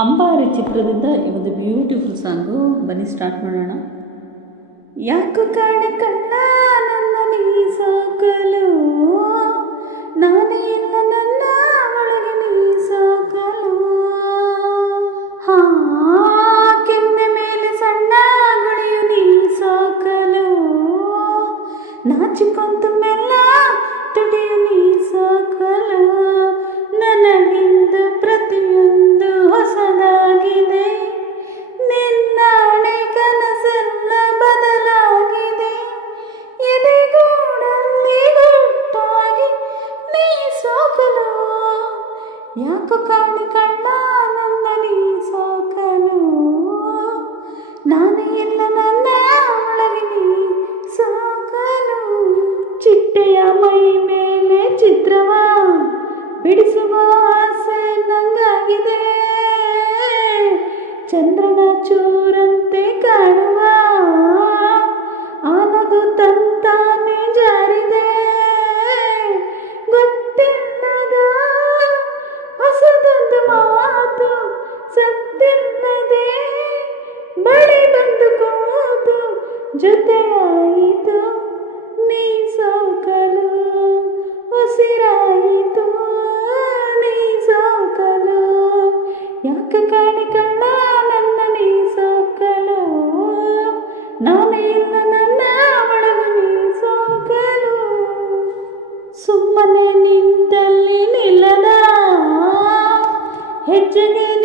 ಅಂಬಾರಿ ಚಿತ್ರದಿಂದ ಈ ಒಂದು ಬ್ಯೂಟಿಫುಲ್ ಸಾಂಗು ಬನ್ನಿ ಸ್ಟಾರ್ಟ್ ಮಾಡೋಣ. ಯಾಕೋ ಕಾಣ ಕಣ್ಣ, ನನ್ನ ನೀ ಸಾಕಲು. ನಾನೇ ಇಲ್ಲ ನನ್ನ ಒಳಗೆ ನೀ ಸಾಕಲು. ಹಾ ಕೆನ್ನೆ ಮೇಲೆ ಸಣ್ಣ ಗುಳಿಯು ನೀ ಸಾಕಲು. ನಾಚಿಕೊಂತು ಮೆಲ್ಲ ತುಡಿಯು ನೀ ಸಾಕಲು. ನನಗಿಂದ ಪ್ರತಿಯೊಂದು ಹೊಸದಾಗಿದೆ ನಿನ್ನಾಣೆ ಕನಸೆಲ್ಲ ಬದಲಾಗಿದೆ ಎದೆಗೂಡಲ್ಲಿ ಗುಟ್ಟಾಗಿ ನೀ ಸೋಕಲು ಯಾಕೋ ಕಾಣಿ ಕಣ್ಣ ನನ್ನ ನೀ ಸೋಕಲು ನಾನೇ ಎಲ್ಲ ನನ್ನ ಒಳಗೆ ನೀ ಸಾಕಲು ಚಿಟ್ಟೆಯ ಮೈ ಮೇಲೆ ಚಿತ್ರವ ಬಿಡಿಸುವ ಆಸೆ ನಂಗಾಗಿದೆ ಚೂರಂತೆ ಕಾಣುವ ಆನದು ತಂತಾನೆ ಜಾರಿದೆ ಗೊತ್ತಿಲ್ಲದ ಹೊಸದೊಂದು ಮಾತು ಸತ್ತಿಲ್ಲದೆ ಬಳಿ ಬಂದು ಕೂತು ಜೊತೆಯಾಯಿತು ನೀ ಸೋಕಲು ಇಲ್ಲ ನನ್ನ ಒಳಗು ನೀ ಸೋಕಲು. ಸುಮ್ಮನೆ ನಿಂತಲ್ಲಿ ನಿಲ್ಲದ. ಹೆಜ್ಜೆಗೆ